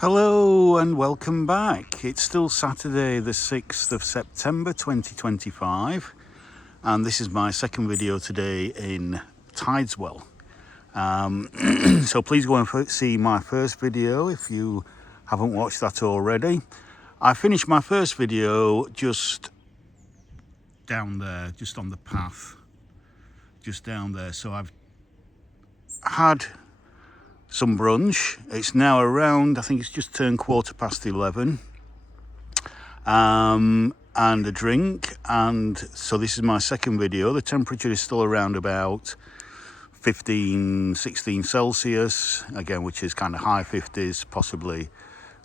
Hello and welcome back. It's still Saturday the 6th of September 2025 and this is my second video today in Tideswell. So please go and see my first video if you haven't watched that already. I finished my first video just down there, just on the path, just down there. So I've had some brunch. It's now around, I think it's just turned 11:15, and a drink, and so this is my second video. The temperature is still around about 16 Celsius again, which is kind of high 50s, possibly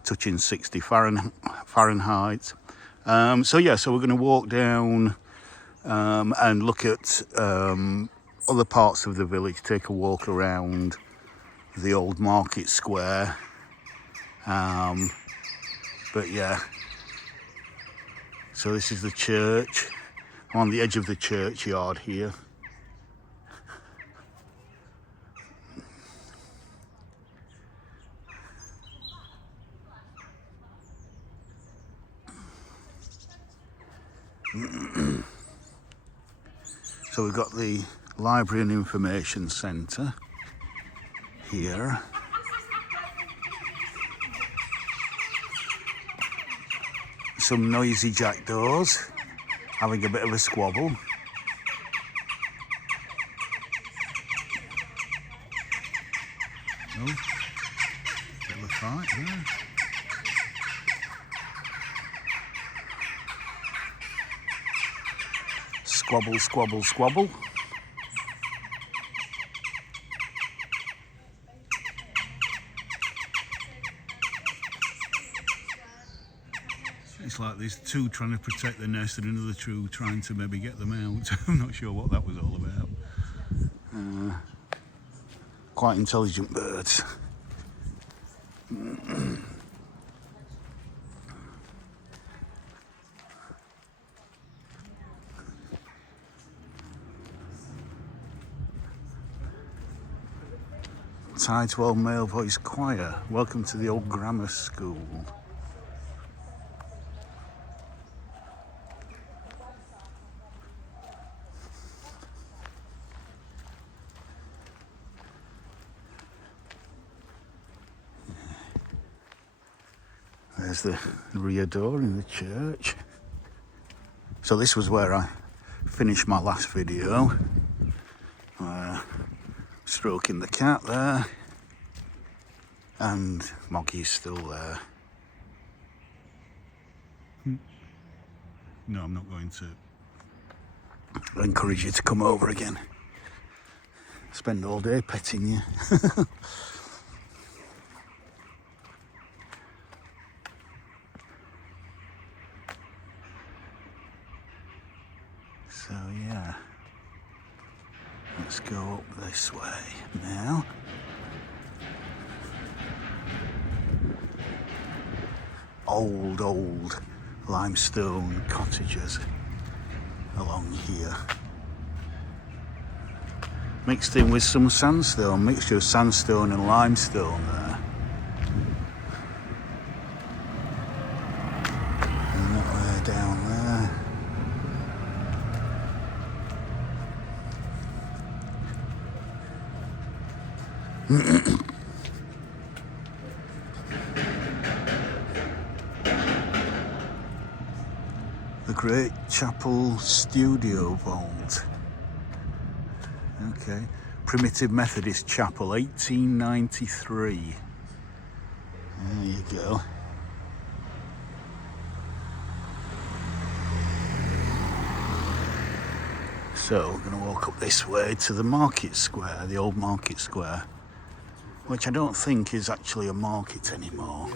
touching 60 Fahrenheit. So we're going to walk down and look at other parts of the village, take a walk around the old market square, but yeah, so this is the church. I'm on the edge of the churchyard here. So we've got the Library and Information Centre here. Some noisy jackdaws having a bit of a squabble. Oh, bit of a fight there. Squabble, squabble, squabble. It's like there's two trying to protect the nest and another two trying to maybe get them out. I'm not sure what that was all about. Quite intelligent birds. Tideswell Male Voice Choir. Welcome to the old grammar school. There's the rear door in the church. So this was where I finished my last video. Stroking the cat there. And Moggy's still there. No, I'm not going to encourage you to come over again. Spend all day petting you. So yeah, let's go up this way now. Old limestone cottages along here, mixed in with some sandstone, mixture of sandstone and limestone there. And that way down there. The Great Chapel Studio Vault. Okay, Primitive Methodist Chapel, 1893. There you go. So we're going to walk up this way to the market square, the old market square, which I don't think is actually a market anymore.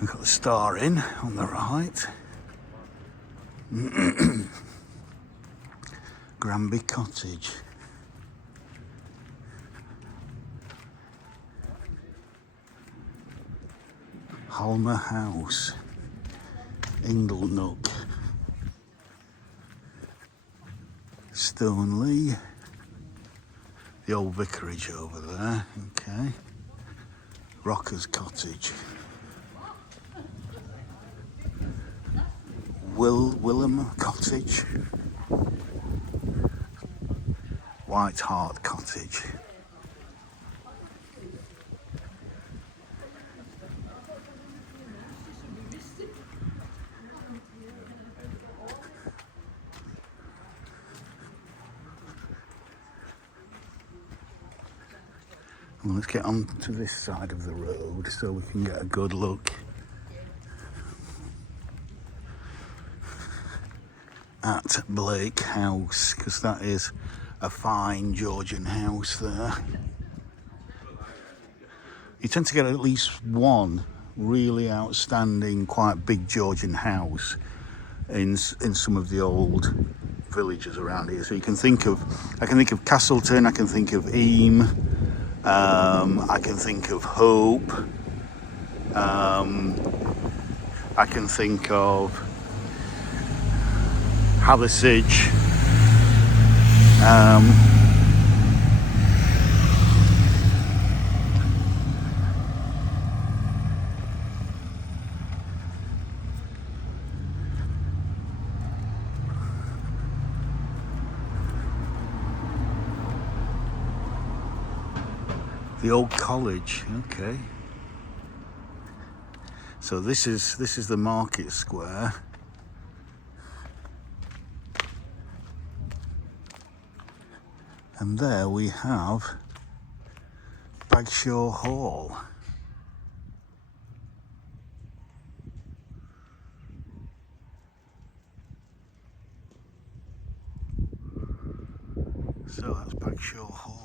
We've got the Star Inn on the right. Granby Cottage. Halmer House. Inglenook. Stoneleigh. The old vicarage over there, okay. Rocker's Cottage. Willem Cottage. White Hart Cottage. Well, let's get on to this side of the road so we can get a good look at Blake House, because that is a fine Georgian house there. You tend to get at least one really outstanding, quite big Georgian house in some of the old villages around here. So you can think of, I can think of Castleton, I can think of Eam, I can think of Hope, I can think of Hathersage, the old college, okay. So this is the market square. And there we have Bagshaw Hall. So that's Bagshaw Hall.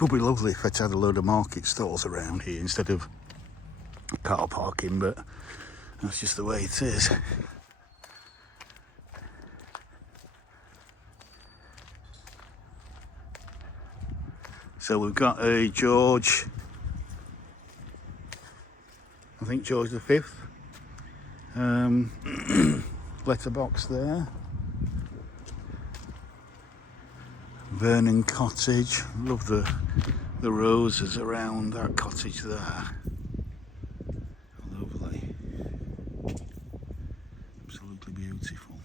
Would be lovely if it had a load of market stalls around here instead of car parking, but that's just the way it is. So we've got a George, I think George V, letterbox there. Vernon Cottage, love the roses around that cottage there. Lovely, absolutely beautiful.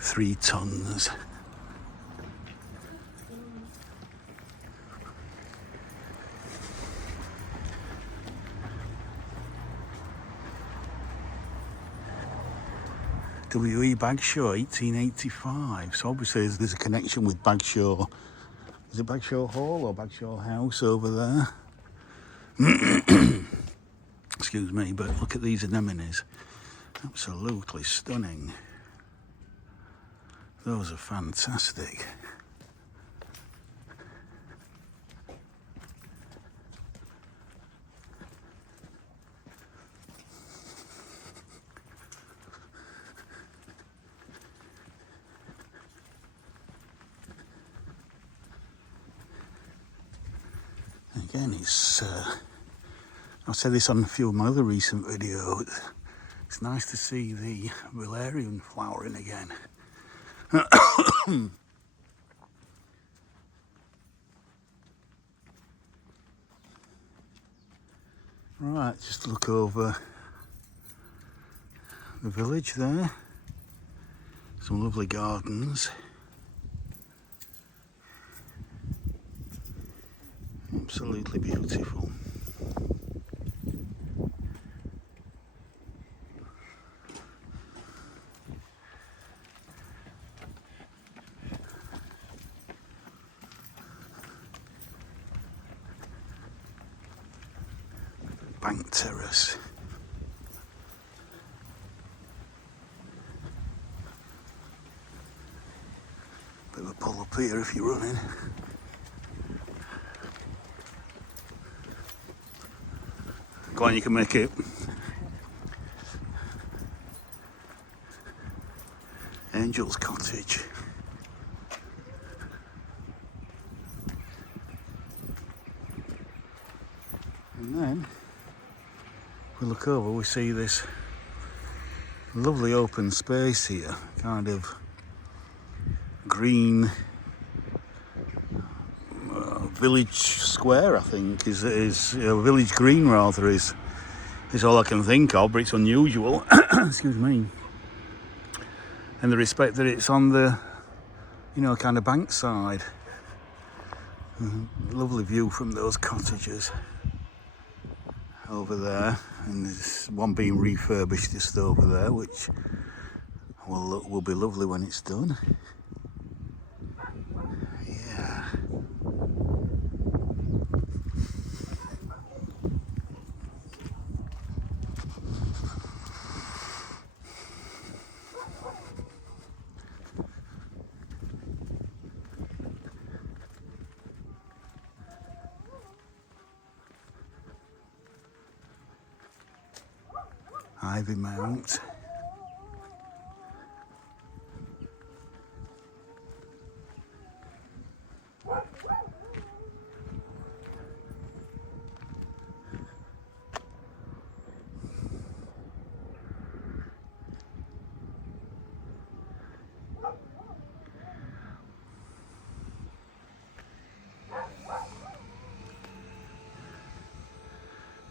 Three tons. W.E. Bagshaw, 1885. So obviously there's a connection with Bagshaw. Is it Bagshaw Hall or Bagshaw House over there? Excuse me, but look at these anemones. Absolutely stunning. Those are fantastic. Again, I've said this on a few of my other recent videos, it's nice to see the valerian flowering again. Right, just look over the village there. Some lovely gardens. Absolutely beautiful. Bank Terrace. Bit of a pull up here if you're running. Go on, you can make it. Angel's Cottage. And then we look over, we see this lovely open space here, kind of green village square, I think, is village green rather, is all I can think of, but it's unusual. Excuse me. In the respect that it's on the, kind of bank side. Lovely view from those cottages over there, and there's one being refurbished just over there, which will be lovely when it's done. Yeah. Ivy Mount.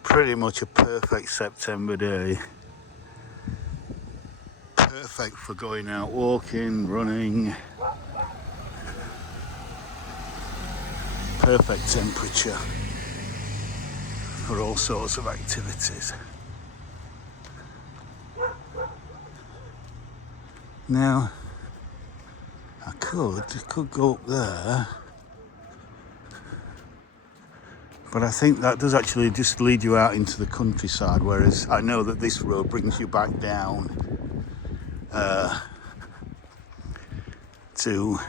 Pretty much a perfect September day. Perfect for going out walking, running. Perfect temperature for all sorts of activities. Now, I could go up there, but I think that does actually just lead you out into the countryside, whereas I know that this road brings you back down to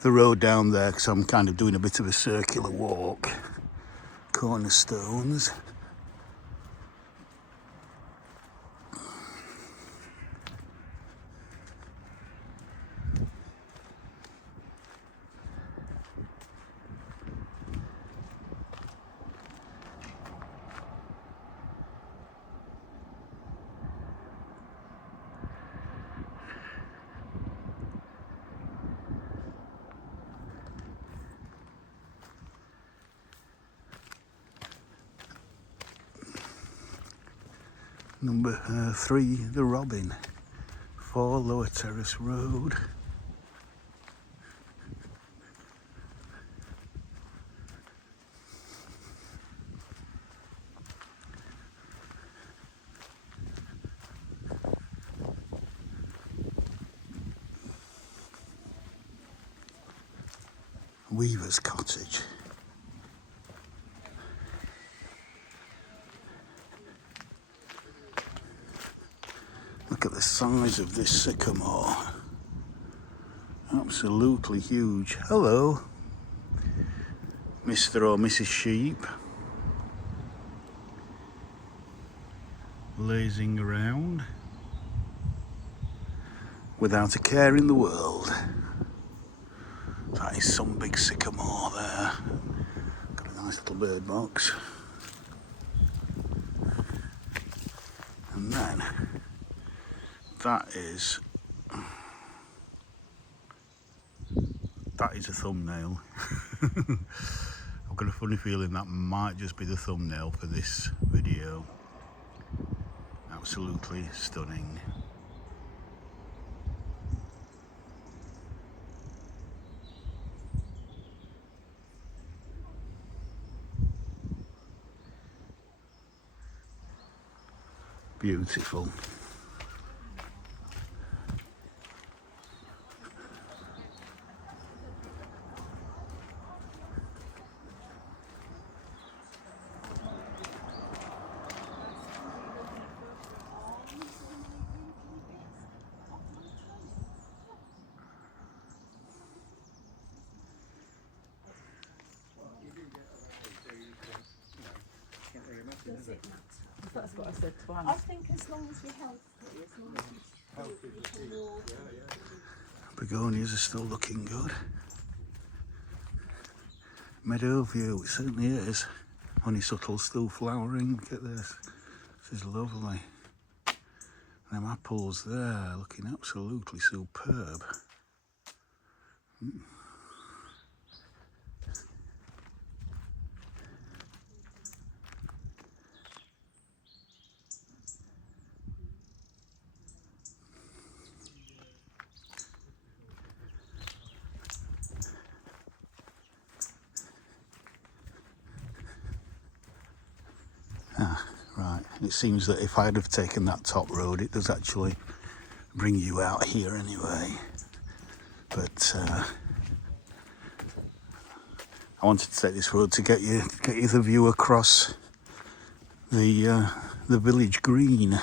the road down there, because I'm kind of doing a bit of a circular walk. Cornerstones. Number 3, the Robin, 4 Lower Terrace Road. Weaver's Cottage. Look at the size of this sycamore. Absolutely huge. Hello, Mr. or Mrs. Sheep. Lazing around without a care in the world. That is some big sycamore there. Got a nice little bird box. And then that is a thumbnail. I've got a funny feeling that might just be the thumbnail for this video. Absolutely stunning. Beautiful. it, Nat? That's what I said to I Anne. think as long as we're healthy, as long as we can walk. Begonias are still looking good. Meadow view, it certainly is. Honeysuckle still flowering. Look at this. This is lovely. Them apples there looking absolutely superb. Right, it seems that if I'd have taken that top road, it does actually bring you out here anyway. But I wanted to take this road to get you the view across the village green.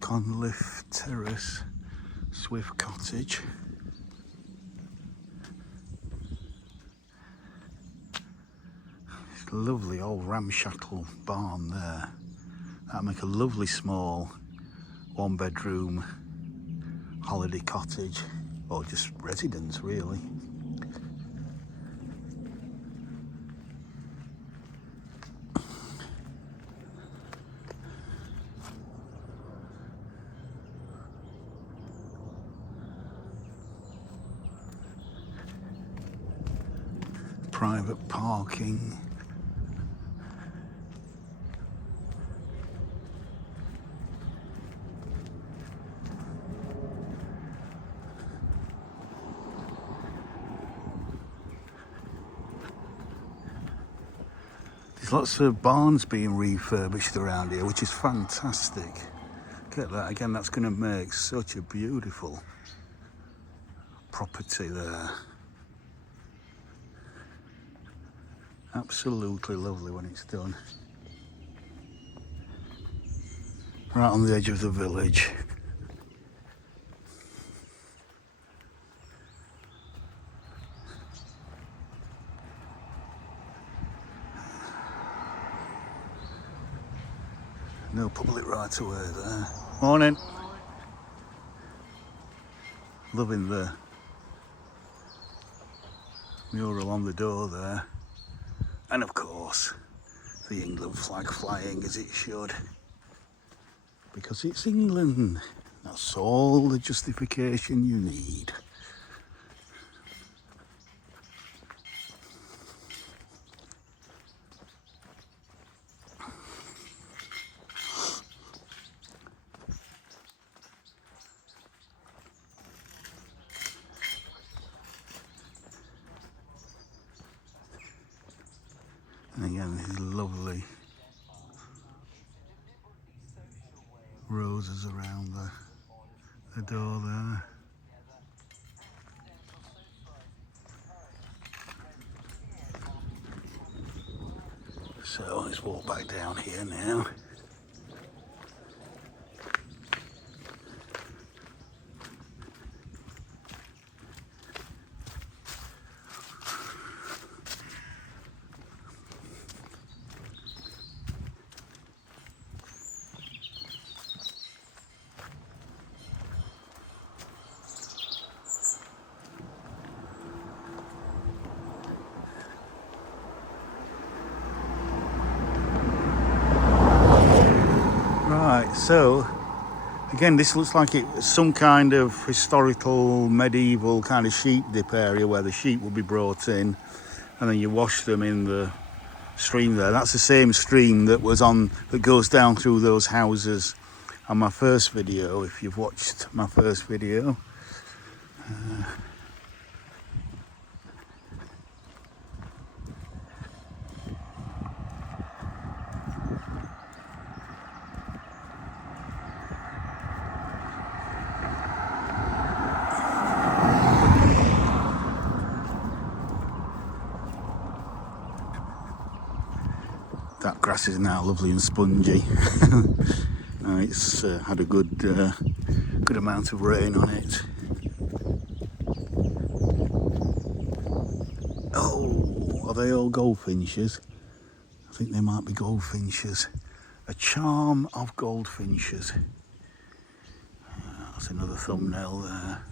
Conliff Terrace, Swift Cottage. It's a lovely old ramshackle barn there. That'd make a lovely small 1-bedroom holiday cottage, or just residence really. Private parking. There's lots of barns being refurbished around here, which is fantastic. Look at that, again, that's going to make such a beautiful property there. Absolutely lovely when it's done. Right on the edge of the village. No public right away there. Morning. Loving the mural on the door there. And of course, the England flag flying as it should. Because it's England. That's all the justification you need. And again, these lovely roses around the door there. So let's walk back down here now. Right, so again, this looks like it's some kind of historical medieval kind of sheep dip area where the sheep will be brought in and then you wash them in the stream there. That's the same stream that goes down through those houses on my first video, if you've watched my first video. That grass is now lovely and spongy. It's had a good amount of rain on it. Oh, are they all goldfinches? I think they might be goldfinches. A charm of goldfinches. That's another thumbnail there.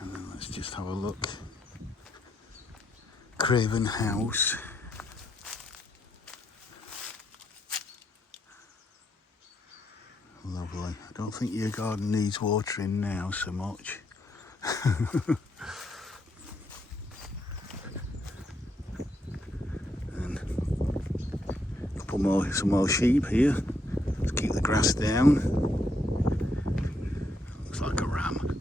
And then let's just have a look. Craven House. Lovely. I don't think your garden needs watering now so much. And a couple more, some more sheep here. Let's keep the grass down. Looks like a ram.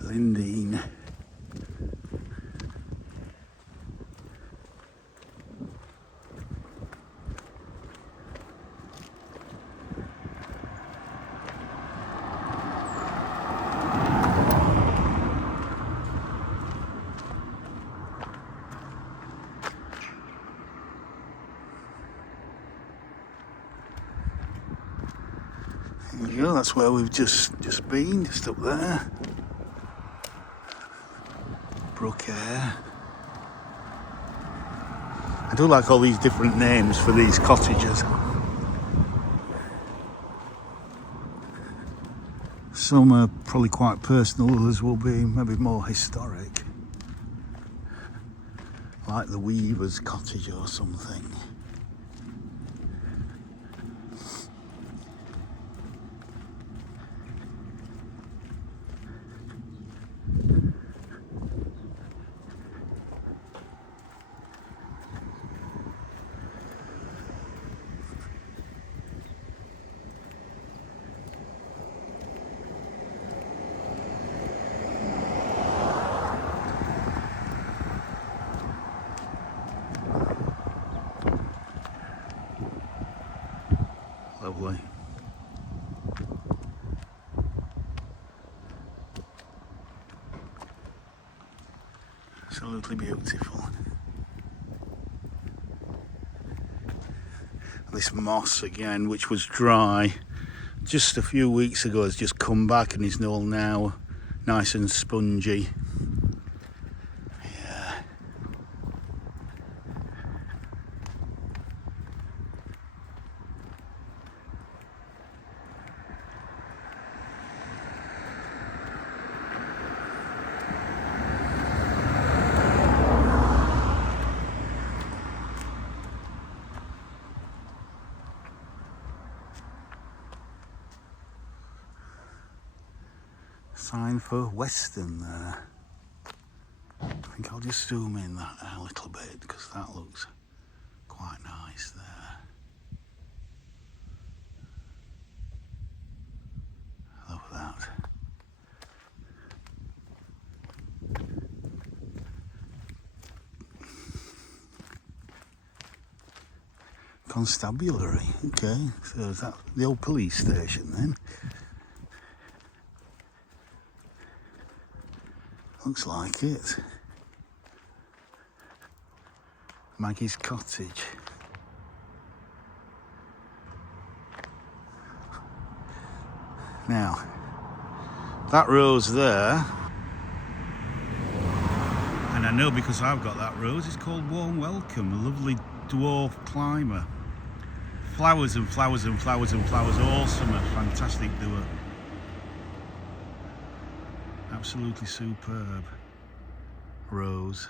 Lindeen. There we go, that's where we've just been, just up there. Brook Air. I do like all these different names for these cottages. Some are probably quite personal, others will be maybe more historic. Like the Weaver's Cottage or something. Lovely. Absolutely beautiful. This moss again, which was dry just a few weeks ago, has just come back and is all now nice and spongy. Yeah. Sign for Western there. I think I'll just zoom in that a little bit because that looks quite nice there. Love that. Constabulary. Okay, so is that the old police station then? Looks like it. Maggie's cottage. Now, that rose there, and I know because I've got that rose, it's called Warm Welcome, a lovely dwarf climber. Flowers and flowers and flowers and flowers all summer, fantastic doer. Absolutely superb rose.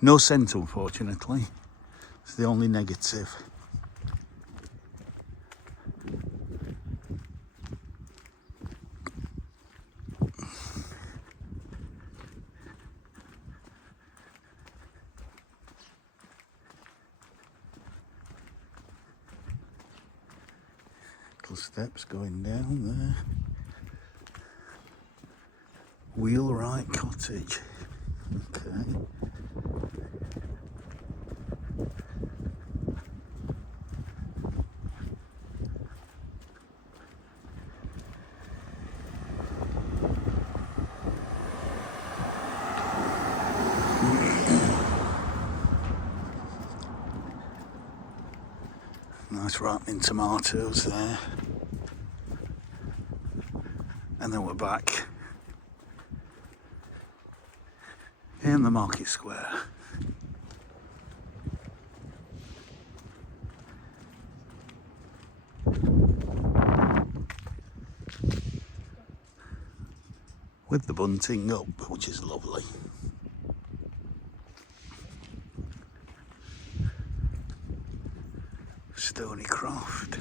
No scent, unfortunately. It's the only negative. Little steps going down there. Wheelwright Cottage. Okay. Nice ripening tomatoes there. And then we're back in the market square. With the bunting up, which is lovely. Stony Croft.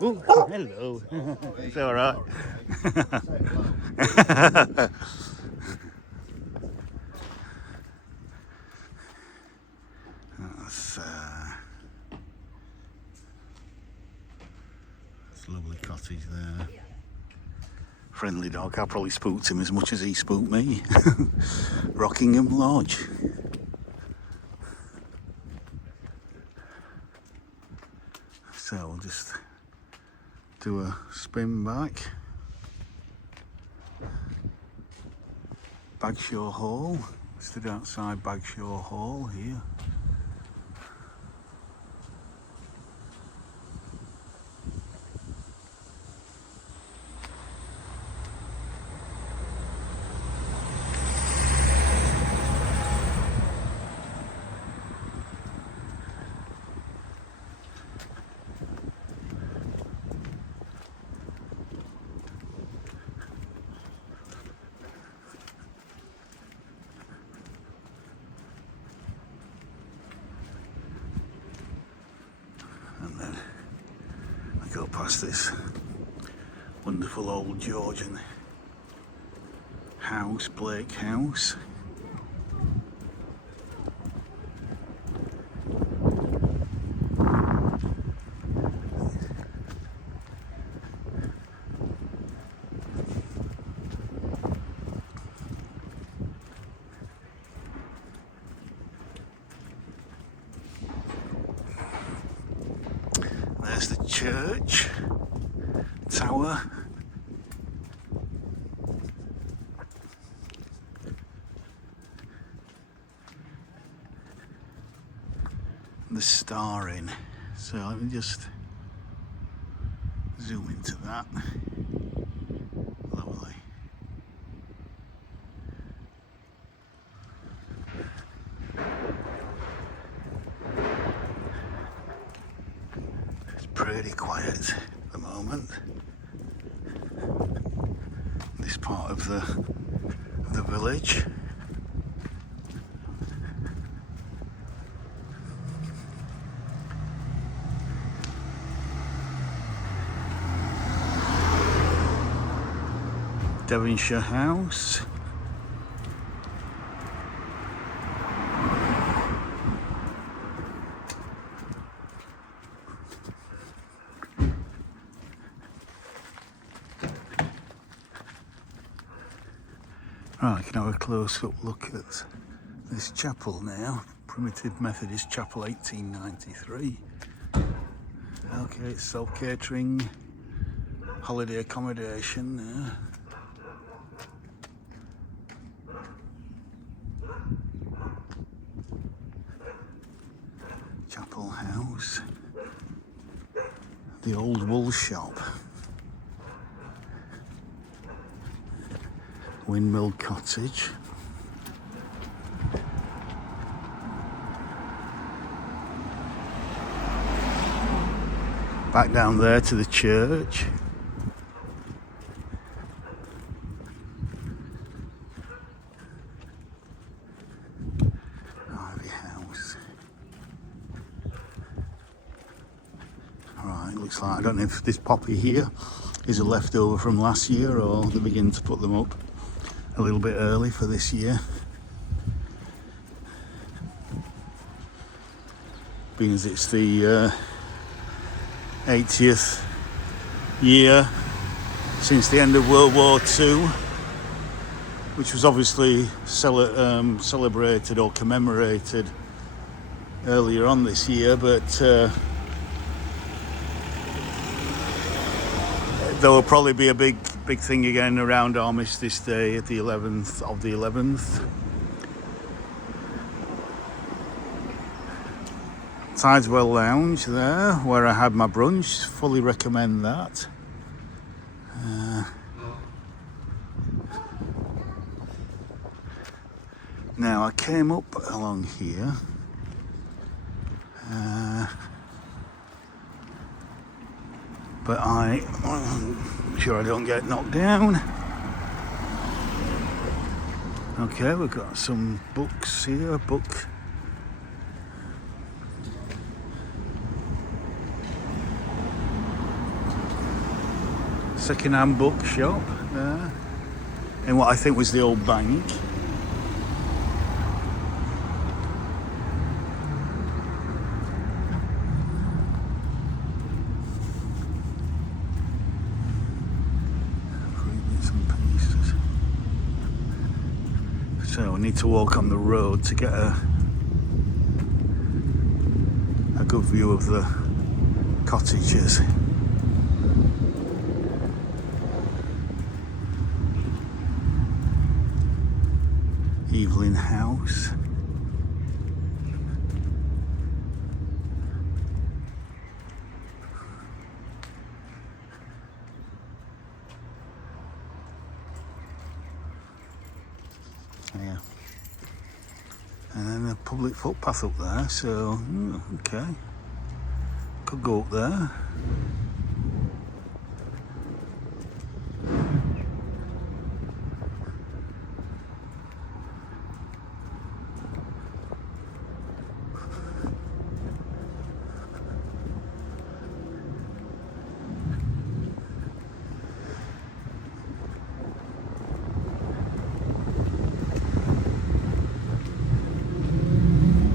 Oh, hello. It's all right. That's a lovely cottage there. Friendly dog. I probably spooked him as much as he spooked me. Rockingham Lodge. So we'll just do a spin back. Bagshaw Hall. Stood outside Bagshaw Hall here. And then I go past this wonderful old Georgian house, Blake House. There's the church tower. The star in. So let me just zoom into that. Lovely. It's pretty quiet at the moment. This part of the village. Devonshire House. Right, I can have a close-up look at this chapel now. Primitive Methodist Chapel, 1893. Okay, it's self-catering, holiday accommodation there. Chapel house. The old wool shop. Windmill cottage. Back down there to the church. Ivy house. Right, looks like, I don't know if this poppy here is a leftover from last year or they begin to put them up a little bit early for this year. Being as it's the 80th year since the end of World War II, which was obviously celebrated or commemorated earlier on this year, but there will probably be a big thing again around Armistice Day at the 11th of the 11th. Tideswell Lounge there, where I had my brunch. Fully recommend that. Now I came up along here. But I'm sure I don't get knocked down. Okay, we've got some books here. Second-hand bookshop there, in what I think was the old bank. So I need to walk on the road to get a good view of the cottages. Evelyn House. Yeah. And then a public footpath up there, so okay. Could go up there.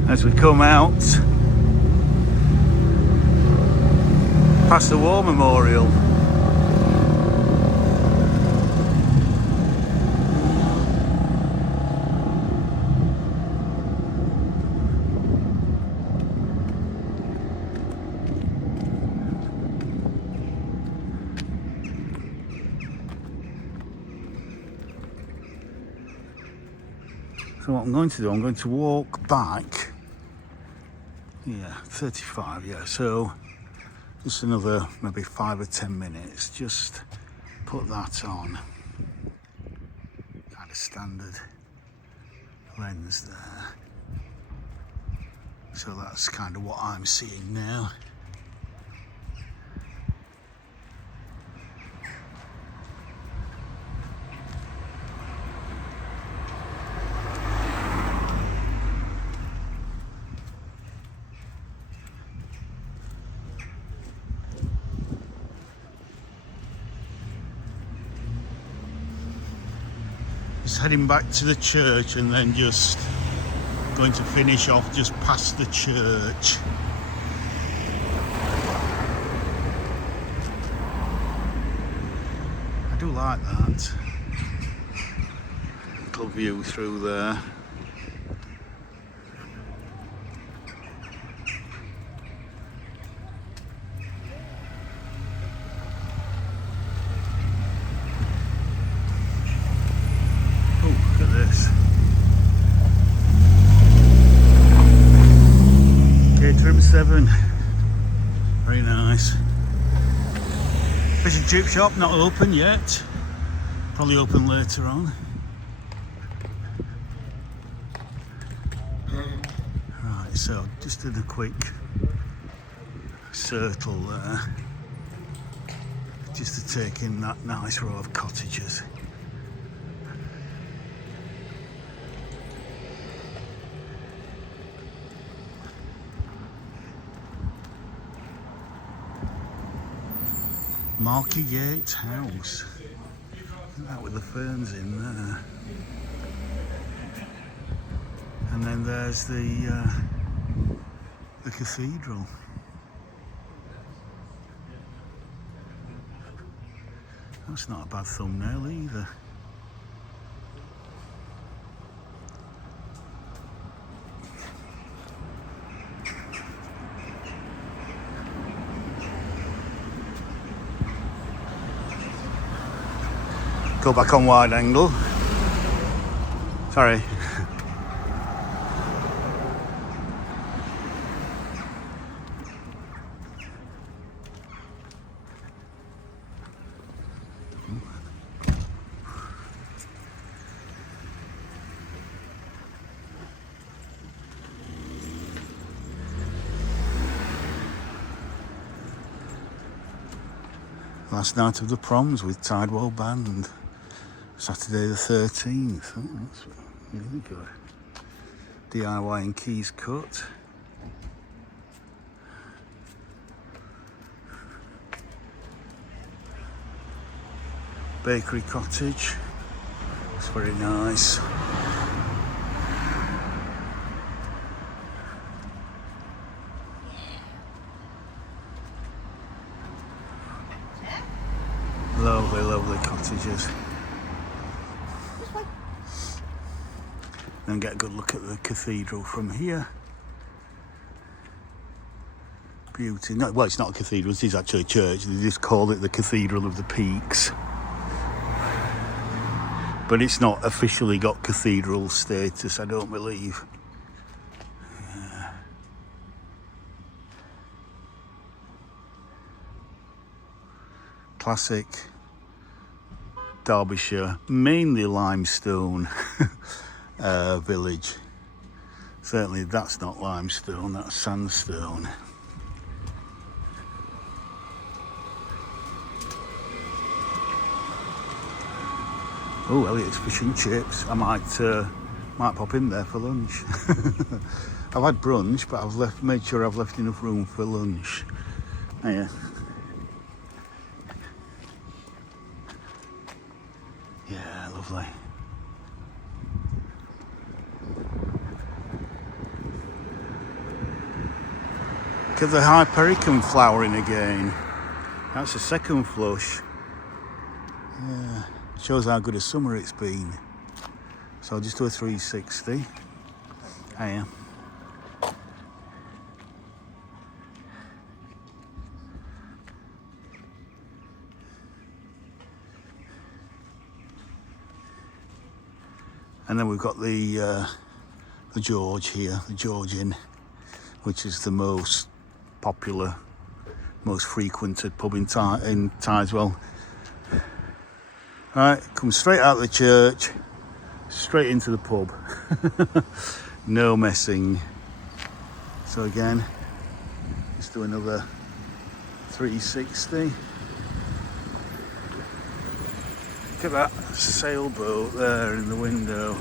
As we come out past the War Memorial. So what I'm going to do, I'm going to walk back. Yeah, 35, yeah, so just another maybe 5 or 10 minutes, just put that on. Kind of standard lens there. So that's kind of what I'm seeing now. Just heading back to the church and then just going to finish off just past the church. I do like that. little view through there. Oh, look at this. Caterham 7. Very nice. Fish and chip shop not open yet. Probably open later on. Right, so just did a quick circle there. Just to take in that nice row of cottages. Marky Yates house. Look at that with the ferns in there. And then there's the cathedral. That's not a bad thumbnail either. Go back on wide angle. Sorry. Last night of the proms with Tideswell Band. Saturday the 13th. Oh, that's really good. DIY in Keys Cut. Bakery Cottage. It's very nice. Lovely, lovely cottages. And get a good look at the cathedral from here. Beauty. No, well, it's not a cathedral, it is actually a church. They just call it the Cathedral of the Peaks. But it's not officially got cathedral status, I don't believe. Yeah. Classic Derbyshire, mainly limestone. Village. Certainly that's not limestone, that's sandstone. Oh, Elliot's Fish and Chips. I might pop in there for lunch. I've had brunch, but I've made sure I've left enough room for lunch. Oh, yeah. Yeah, lovely. Look at the Hypericum flowering again. That's the second flush. Yeah, shows how good a summer it's been. So I'll just do a 360. Hiya. And then we've got the George here, the George Inn, which is the most popular, most frequented pub in Tideswell. Right, come straight out of the church, straight into the pub. No messing. So again, let's do another 360. Look at that sailboat there in the window.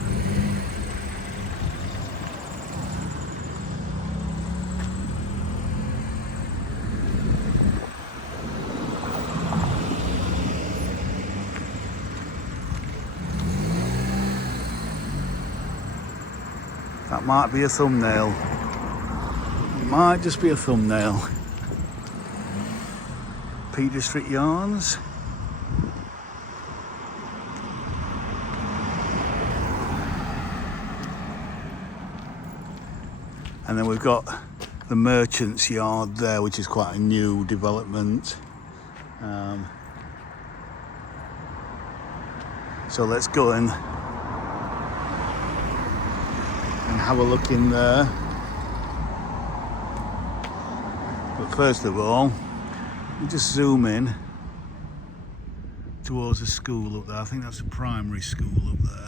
That might be a thumbnail. It might just be a thumbnail. Peter Street Yarns. And then we've got the Merchants Yard there, which is quite a new development. So let's go and have a look in there. But first of all, we just zoom in towards the school up there. I think that's a primary school up there.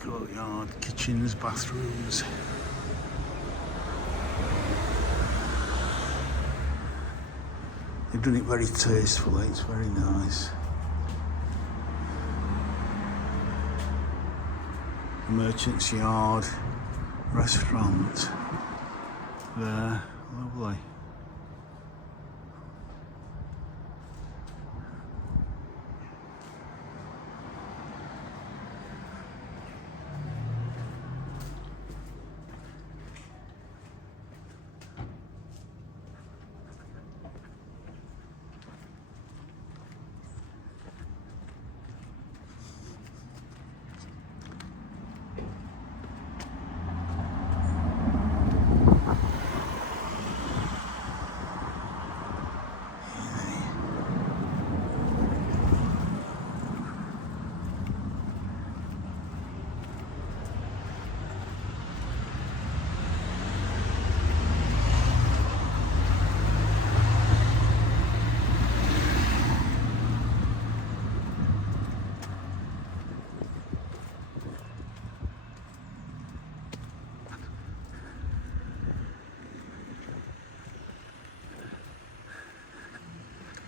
Courtyard, kitchens, bathrooms. They've done it very tastefully, it's very nice. Merchants Yard, restaurant there, lovely.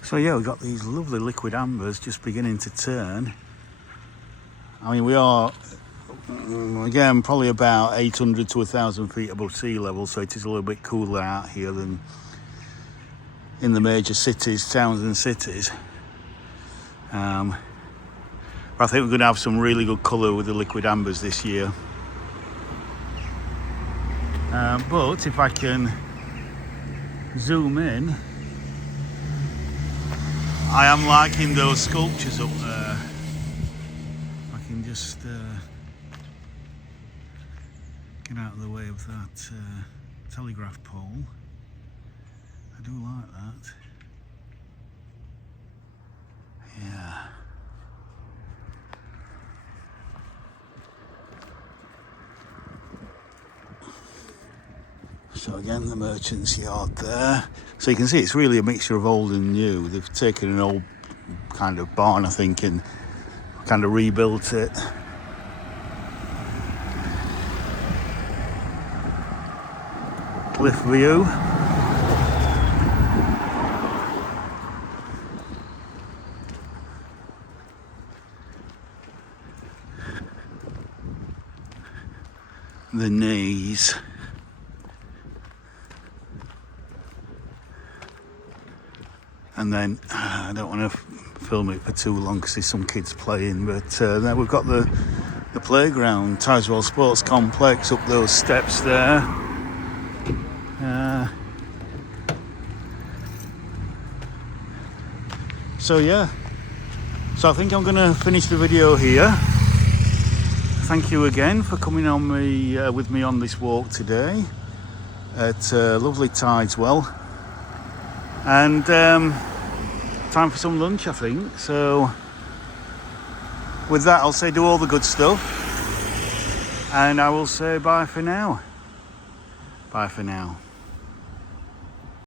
So yeah, we've got these lovely liquid ambers just beginning to turn. I mean, we are, again, probably about 800 to 1,000 feet above sea level, so it is a little bit cooler out here than in the major cities, towns and cities. But I think we're going to have some really good colour with the liquid ambers this year. But if I can zoom in, I am liking those sculptures up there. I can just get out of the way of that telegraph pole. I do like that. Yeah. So again, the Merchants Yard there. So you can see it's really a mixture of old and new. They've taken an old kind of barn, I think, and kind of rebuilt it. Cliff view. The knees. And then I don't want to film it for too long because there's some kids playing, but then we've got the playground, Tideswell Sports Complex, up those steps there. So yeah, so I think I'm going to finish the video here. Thank you again for coming on with me on this walk today at lovely Tideswell. And time for some lunch, I think. So with that, I'll say do all the good stuff, and I will say bye for now. Bye for now.